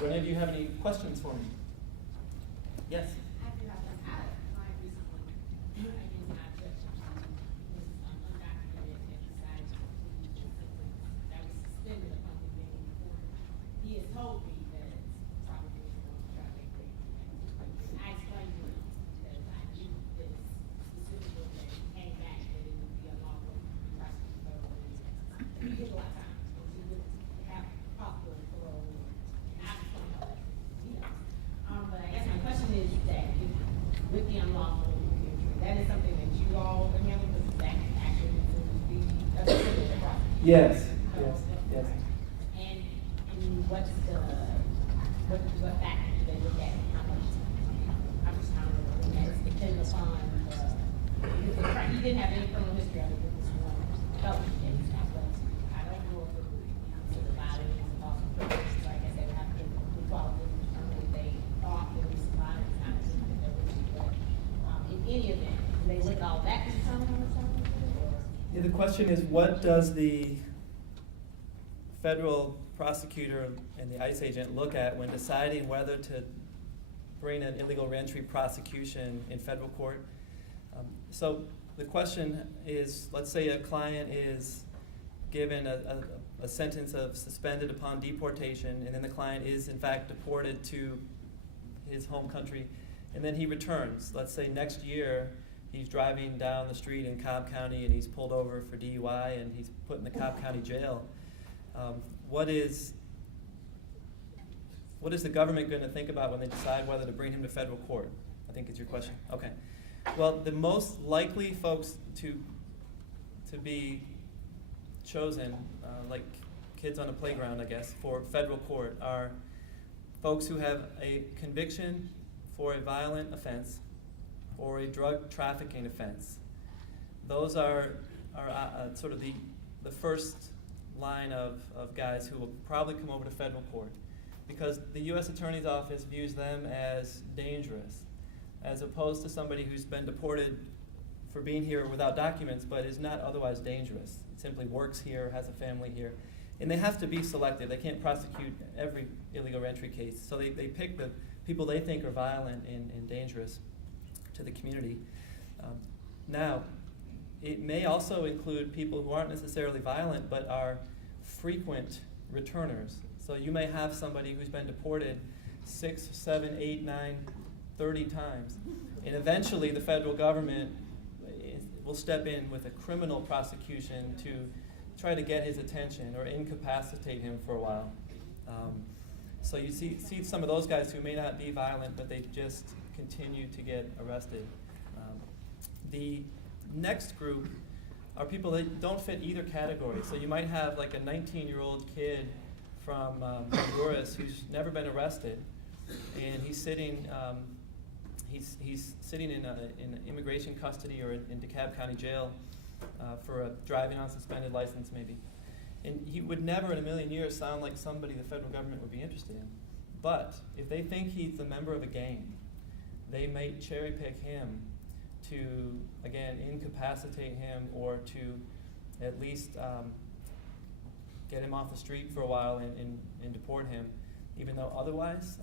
Renee, do you have any questions for me? Yes? I do have one. I had a client recently, again, not judge, was undocumented and decided to plead guilty that was suspended upon him being in court. He has told me that it's probably going to try to make it. I explained to him that I knew this specifically that he came back, that it would be a lawful prosecutor federal in Texas. He did a lot of time, because he would have possible parole, and I explained all that, he knows. But I guess my question is that if, with the unlawful entry, that is something that you all are handling, because that actually would be a criminal process. Yes. Yes. And what's the, what factor do they look at, how much time do they look at, it's depending upon he didn't have any criminal history other than this one felony case, but I don't know if it would be considered violence or lawful purpose, so I guess they would have to qualify determine if they thought it was violence, not assuming that there was, but in any event, do they look all that to determine how much time it is, or? Yeah, the question is, what does the federal prosecutor and the ICE agent look at when deciding whether to bring an illegal reentry prosecution in federal court? So the question is, let's say a client is given a sentence of suspended upon deportation, and then the client is in fact deported to his home country, and then he returns. Let's say next year he's driving down the street in Cobb County and he's pulled over for DUI and he's put in the Cobb County jail. What is the government going to think about when they decide whether to bring him to federal court? I think is your question. Okay. Well, the most likely folks to be chosen, like kids on a playground, I guess, for federal court are folks who have a conviction for a violent offense or a drug trafficking offense. Those are sort of the first line of guys who will probably come over to federal court, because the U.S. Attorney's Office views them as dangerous, as opposed to somebody who's been deported for being here without documents but is not otherwise dangerous. Simply works here, has a family here. And they have to be selective. They can't prosecute every illegal reentry case. So they pick the people they think are violent and dangerous to the community. Now, it may also include people who aren't necessarily violent but are frequent returners. So you may have somebody who's been deported 6, 7, 8, 9, 30 times. And eventually the federal government will step in with a criminal prosecution to try to get his attention or incapacitate him for a while. So you see some of those guys who may not be violent, but they just continue to get arrested. The next group are people that don't fit either category. So you might have like a 19-year-old kid from Honduras who's never been arrested, and he's sitting in immigration custody or in DeKalb County Jail for a driving on suspended license, maybe. And he would never in a million years sound like somebody the federal government would be interested in. But if they think he's a member of a gang, they may cherry pick him to, again, incapacitate him or to at least get him off the street for a while and deport him, even though otherwise,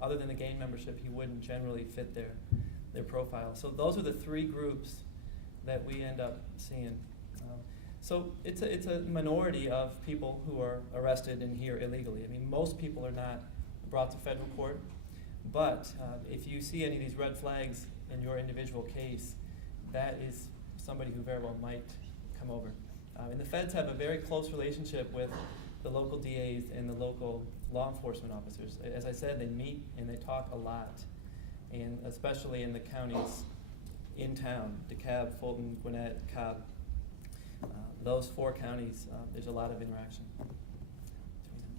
other than the gang membership, he wouldn't generally fit their profile. So those are the three groups that we end up seeing. So it's a minority of people who are arrested and here illegally. I mean, most people are not brought to federal court, but if you see any of these red flags in your individual case, that is somebody who very well might come over. And the feds have a very close relationship with the local DAs and the local law enforcement officers. As I said, they meet and they talk a lot, and especially in the counties in town, DeKalb, Fulton, Gwinnett, Cobb. Those 4 counties, there's a lot of interaction.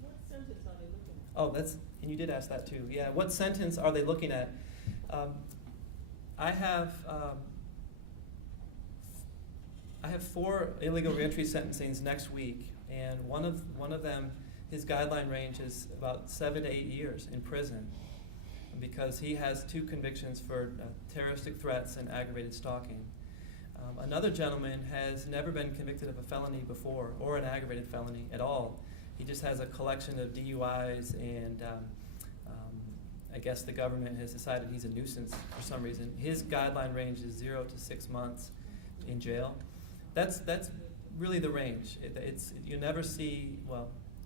What sentence are they looking at? Oh, and you did ask that too. Yeah, what sentence are they looking at? I have 4 illegal reentry sentencings next week, and one of them, his guideline range is about 7 to 8 years in prison, because he has 2 convictions for terroristic threats and aggravated stalking. Another gentleman has never been convicted of a felony before, or an aggravated felony at all, He just has a collection of DUIs, and I guess the government has decided he's a nuisance for some reason. His guideline range is 0 to 6 months in jail. That's really the range. You'll never see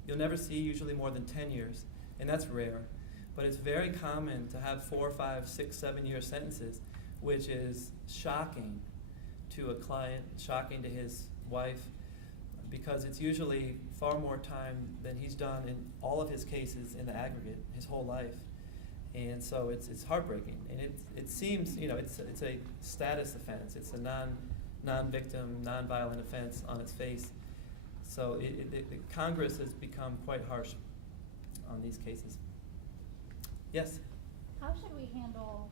usually more than 10 years, and that's rare. But it's very common to have 4, 5, 6, 7 year sentences, which is shocking to a client, shocking to his wife, because it's usually far more time than he's done in all of his cases in the aggregate, his whole life. And so it's heartbreaking. And it seems, it's a status offense. It's a non-victim, non-violent offense on its face. So the Congress has become quite harsh on these cases. Yes? How should we handle,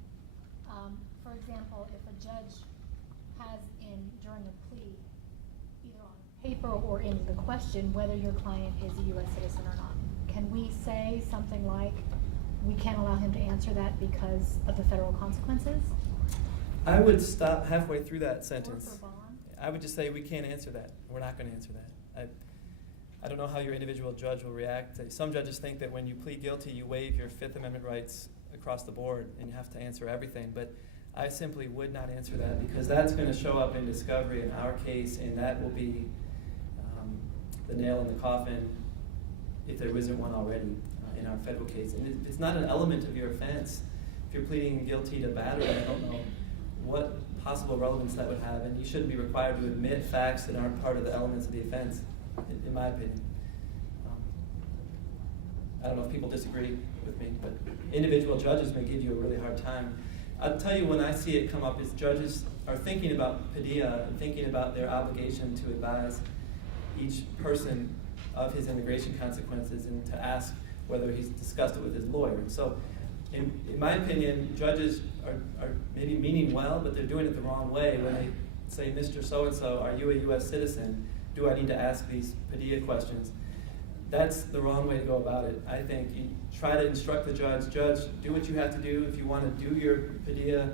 for example, if a judge has during a plea, either on paper or in the question, whether your client is a U.S. citizen or not? Can we say something like, we can't allow him to answer that because of the federal consequences? I would stop halfway through that sentence. Or for bond? I would just say, we can't answer that. We're not going to answer that. I don't know how your individual judge will react. Some judges think that when you plead guilty, you waive your Fifth Amendment rights across the board and you have to answer everything. But I simply would not answer that, because that's going to show up in discovery in our case, and that will be the nail in the coffin, if there isn't one already, in our federal case. And it's not an element of your offense. If you're pleading guilty to battery, I don't know what possible relevance that would have, and you shouldn't be required to admit facts that aren't part of the elements of the offense, in my opinion. I don't know if people disagree with me, but individual judges may give you a really hard time. I'll tell you, when I see it come up, is judges are thinking about Padilla and thinking about their obligation to advise each person of his immigration consequences and to ask whether he's discussed it with his lawyer. So in my opinion, judges are maybe meaning well, but they're doing it the wrong way when they say, Mr. So-and-so, are you a U.S. citizen? Do I need to ask these Padilla questions? That's the wrong way to go about it. I think you try to instruct the judge, do what you have to do. If you want to do your Padilla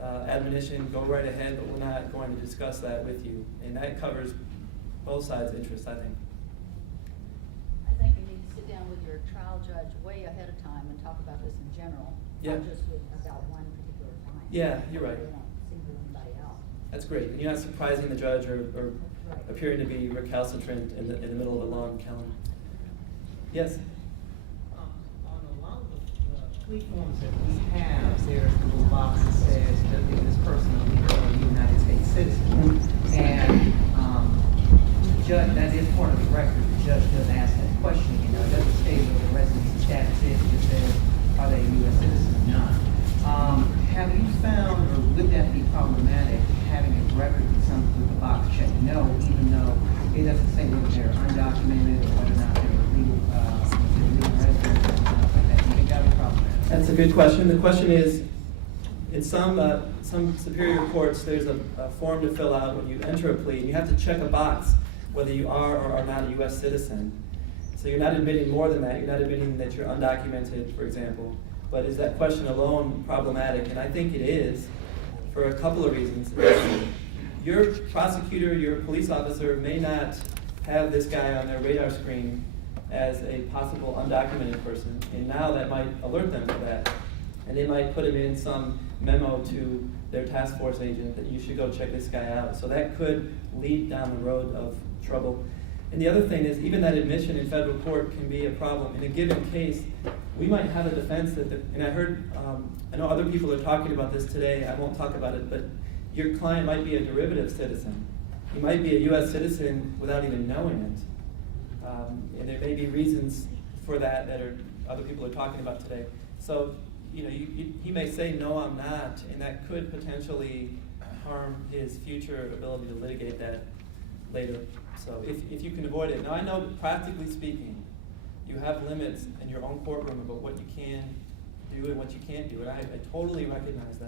admonition, go right ahead, but we're not going to discuss that with you. And that covers both sides' interests, I think. I think you need to sit down with your trial judge way ahead of time and talk about this in general, Yeah. not just about one particular time. Yeah, you're right. You don't single anybody out. That's great. And you're not surprising the judge or Right. appearing to be recalcitrant in the middle of a long calendar. Yes? On a lot of the plea forms that we have, there's a little box that says, is this person a United States citizen? And the judge, that is part of the record, the judge does ask that question, it doesn't state what the residency status is, it just says, are they a U.S. citizen or not? Have you found, or would that be problematic, having a record with the box checked no, even though it doesn't say whether they're undocumented or whether or not they're legal residents or stuff like that? You think that would be problematic? That's a good question. The question is, in some superior courts, there's a form to fill out when you enter a plea, and you have to check a box whether you are or are not a U.S. citizen. So you're not admitting more than that. You're not admitting that you're undocumented, for example. But is that question alone problematic? And I think it is, for a couple of reasons. Your prosecutor, your police officer may not have this guy on their radar screen as a possible undocumented person, and now that might alert them to that. And they might put him in some memo to their task force agent that you should go check this guy out. So that could lead down the road of trouble. And the other thing is, even that admission in federal court can be a problem. In a given case, we might have a defense that, and I know other people are talking about this today, I won't talk about it, but your client might be a derivative citizen. He might be a U.S. citizen without even knowing it. And there may be reasons for that other people are talking about today. So, he may say, no, I'm not, and that could potentially harm his future ability to litigate that later. So if you can avoid it. Now, I know, practically speaking, you have limits in your own courtroom about what you can do and what you can't do, and I totally recognize that.